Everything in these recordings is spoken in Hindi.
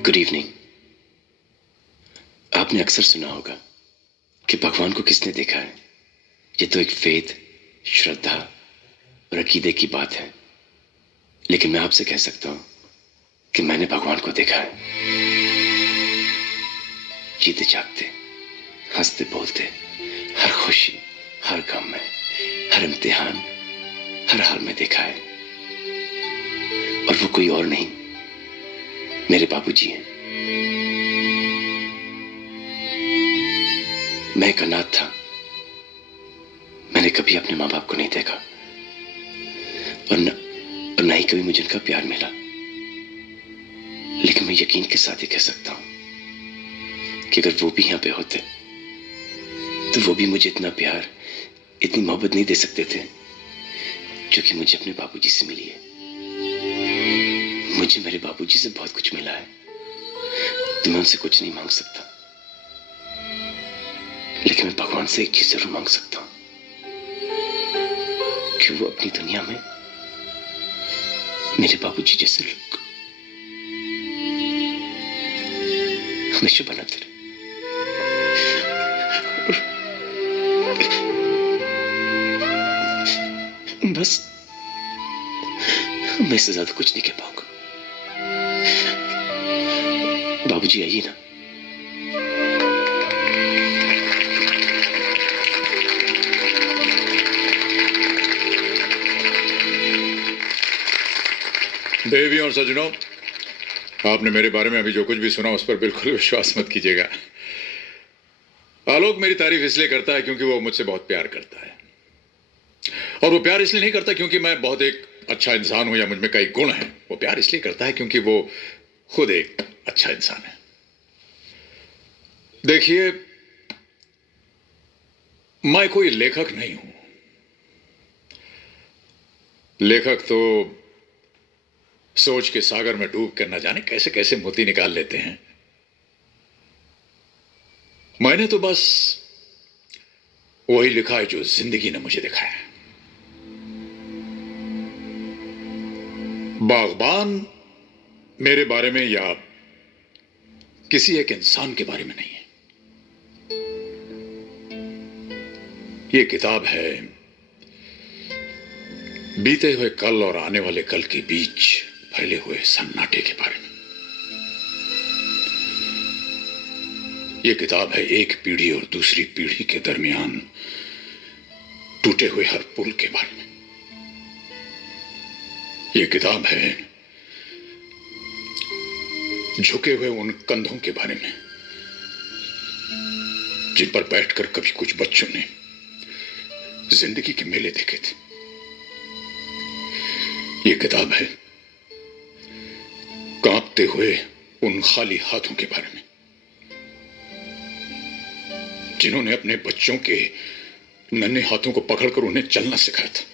Good evening. आपने अक्सर सुना होगा कि भगवान को किसने देखा है। ये तो एक फेथ, श्रद्धा और अकीदे की बात है, लेकिन मैं आपसे कह सकता हूं कि मैंने भगवान को देखा है। जीते जागते, हंसते बोलते, हर खुशी, हर गम में, हर इम्तिहान, हर हाल में देखा है। और वो कोई और नहीं, मेरे बाबूजी हैं। मैं एक अनाथ था। मैंने कभी अपने माँ बाप को नहीं देखा और न ही कभी मुझे उनका प्यार मिला। लेकिन मैं यकीन के साथ ही कह सकता हूं कि अगर वो भी यहां पे होते तो वो भी मुझे इतना प्यार, इतनी मोहब्बत नहीं दे सकते थे जो कि मुझे अपने बाबूजी से मिली है। मुझे मेरे बाबूजी से बहुत कुछ मिला है, तो मैं उनसे कुछ नहीं मांग सकता, लेकिन मैं भगवान से एक चीज जरूर मांग सकता हूं कि वो अपनी दुनिया में मेरे बाबूजी जैसे लोग हमेशा बनाते रहे। बस मैं इससे ज्यादा कुछ नहीं कह पाऊंगा। बाबूजी आइए ना। देवियों और सज्जनों, आपने मेरे बारे में अभी जो कुछ भी सुना उस पर बिल्कुल विश्वास मत कीजिएगा। आलोक मेरी तारीफ इसलिए करता है क्योंकि वो मुझसे बहुत प्यार करता है, और वो प्यार इसलिए नहीं करता क्योंकि मैं बहुत एक अच्छा इंसान हूं या मुझ में कई गुण हैं। वो प्यार इसलिए करता है क्योंकि वो खुद एक अच्छा इंसान है। देखिए, मैं कोई लेखक नहीं हूं। लेखक तो सोच के सागर में डूब कर न जाने कैसे कैसे मोती निकाल लेते हैं। मैंने तो बस वही लिखा है जो जिंदगी ने मुझे दिखाया। बागबान मेरे बारे में या किसी एक इंसान के बारे में नहीं है। यह किताब है बीते हुए कल और आने वाले कल के बीच फैले हुए सन्नाटे के बारे में। यह किताब है एक पीढ़ी और दूसरी पीढ़ी के दरमियान टूटे हुए हर पुल के बारे में। यह किताब है झुके हुए उन कंधों के बारे में जिन पर बैठकर कभी कुछ बच्चों ने जिंदगी के मेले देखे थे। यह किताब है कांपते हुए उन खाली हाथों के बारे में जिन्होंने अपने बच्चों के नन्हे हाथों को पकड़कर उन्हें चलना सिखाया था।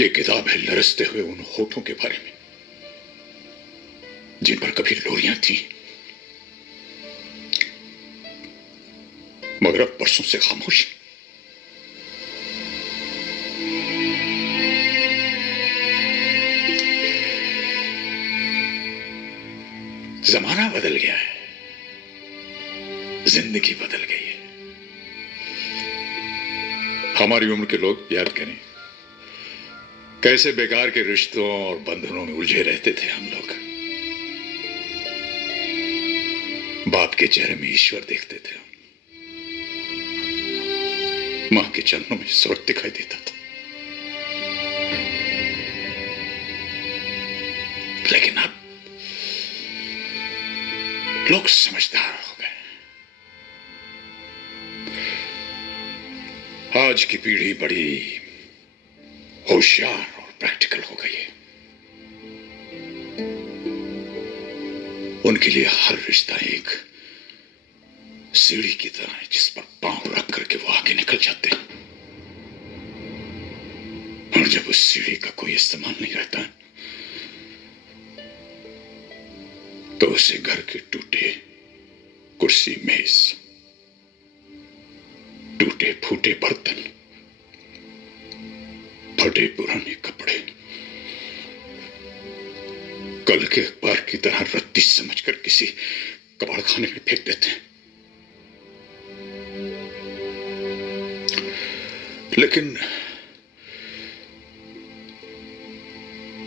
यह किताब है लरसते हुए उन होठों के बारे में जिन पर कभी लोरियां थी मगर अब परसों से खामोश। जमाना बदल गया है, जिंदगी बदल गई है। हमारी उम्र के लोग याद करें कैसे बेकार के रिश्तों और बंधनों में उलझे रहते थे हम लोग। बाप के चेहरे में ईश्वर देखते थे, मां के चरणों में स्वर्ग दिखाई देता था। लेकिन अब लोग समझदार हो गए। आज की पीढ़ी बड़ी होशियार और प्रैक्टिकल हो गई है। उनके लिए हर रिश्ता एक सीढ़ी की तरह है जिस पर पांव रख करके वो आगे निकल जाते हैं, और जब उस सीढ़ी का कोई इस्तेमाल नहीं रहता तो उसे घर के टूटे कुर्सी मेज, टूटे फूटे बर्तन, फटे पुराने कपड़े, कल के अखबार की तरह रत्ती समझकर किसी कबाड़ खाने में फेंक देते हैं। लेकिन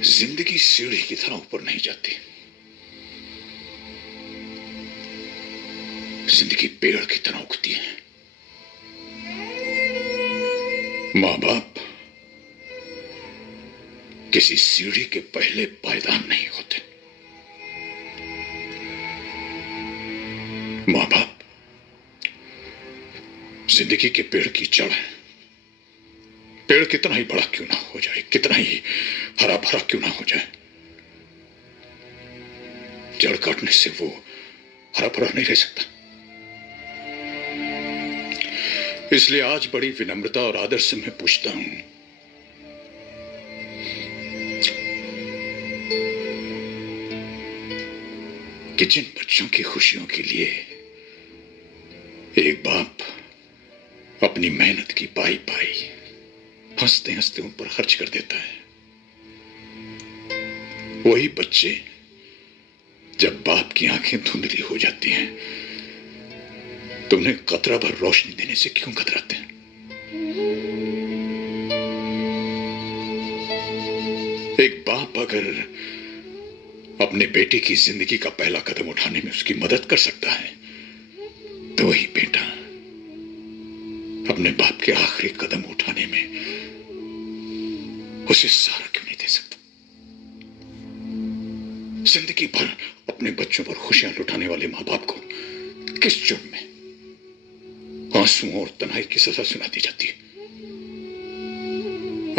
जिंदगी सीढ़ी की तरह ऊपर नहीं जाती। जिंदगी पेड़ की तरह उगती है। मां बाप किसी सीढ़ी के पहले पायदान नहीं होते। मां बाप जिंदगी के पेड़ की जड़ है। पेड़ कितना ही बड़ा क्यों ना हो जाए, कितना ही हरा भरा क्यों ना हो जाए, जड़ काटने से वो हरा भरा नहीं रह सकता। इसलिए आज बड़ी विनम्रता और आदर से मैं पूछता हूं, कि जिन बच्चों की खुशियों के लिए एक बाप अपनी मेहनत की पाई पाई हंसते हंसते उन पर खर्च कर देता है, वही बच्चे जब बाप की आंखें धुंधली हो जाती हैं तो उन्हें कतरा भर रोशनी देने से क्यों कतराते हैं? एक बाप अगर अपने बेटे की जिंदगी का पहला कदम उठाने में उसकी मदद कर सकता है तो वही बेटा अपने बाप के आखिरी कदम उठाने में उसे सहारा क्यों नहीं दे सकता? जिंदगी भर अपने बच्चों पर खुशियां लुटाने वाले मां बाप को किस जुर्म में आंसुओं और तन्हाई की सजा सुना दी जाती है?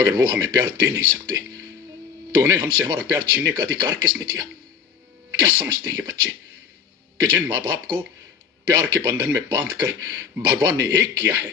अगर वो हमें प्यार दे नहीं सकते तो उन्हें हमसे हमारा प्यार छीनने का अधिकार किसने दिया? क्या समझते हैं ये बच्चे कि जिन मां बाप को प्यार के बंधन में बांधकर भगवान ने एक किया है,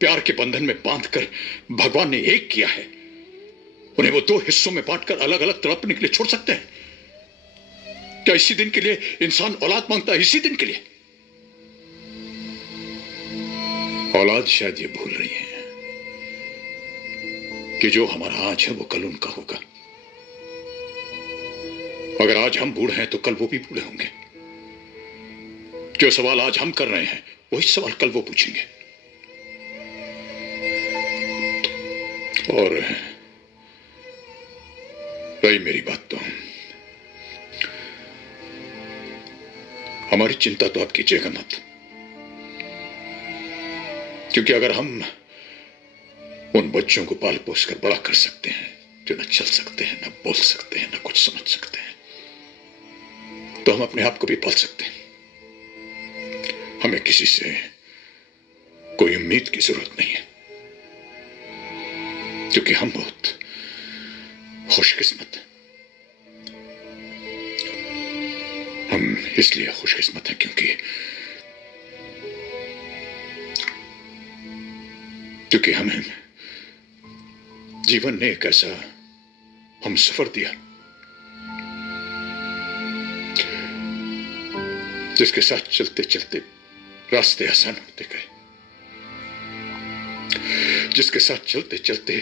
प्यार के बंधन में बांधकर भगवान ने एक किया है, उन्हें वो दो हिस्सों में बांटकर अलग अलग तड़पने के लिए छोड़ सकते हैं? क्या इसी दिन के लिए इंसान औलाद मांगता है? इसी दिन के लिए औलाद शायद ये भूल रही है कि जो हमारा आज है वो कल उनका होगा। अगर आज हम बूढ़े हैं तो कल वो भी बूढ़े होंगे। जो सवाल आज हम कर रहे हैं वही सवाल कल वो पूछेंगे। और रही मेरी बात तो हमारी चिंता तो आप कीजिएगा मत, क्योंकि अगर हम उन बच्चों को पाल पोस कर बड़ा कर सकते हैं जो न चल सकते हैं, न बोल सकते हैं, न कुछ समझ सकते हैं, तो हम अपने आप को भी पाल सकते हैं। हमें किसी से कोई उम्मीद की जरूरत नहीं है, क्योंकि हम बहुत खुशकिस्मत हैं। हम इसलिए खुशकिस्मत हैं क्योंकि हमें जीवन ने एक ऐसा हम सफर दिया जिसके साथ चलते चलते रास्ते आसान होते गए, जिसके साथ चलते चलते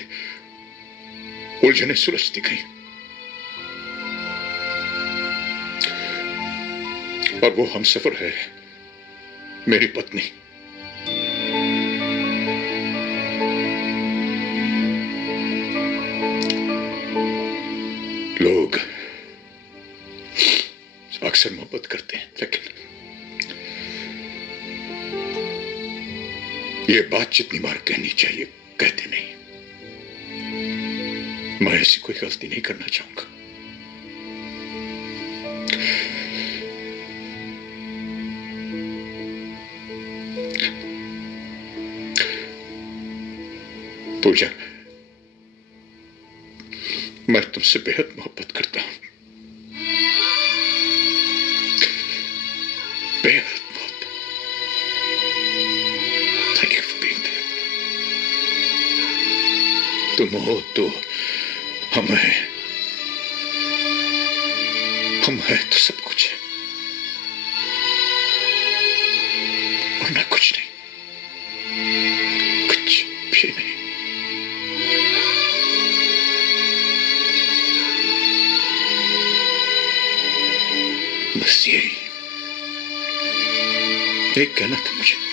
उलझने सुलझती गई, और वो हम सफर है मेरी पत्नी। लोग अक्सर मोहब्बत करते हैं, लेकिन ये बात जितनी बार कहनी चाहिए कहते नहीं। मैं ऐसी कोई गलती नहीं करना चाहूंगा। पूजा, मैं तुमसे बेहद मोहब्बत करता हूं, बेहद मोहब्बत। Thank you for being there. तुम हो तो हम हैं, हम हैं तो सब कुछ है, और ना कुछ नहीं, कुछ भी नहीं। बस यही एक कहना था मुझे।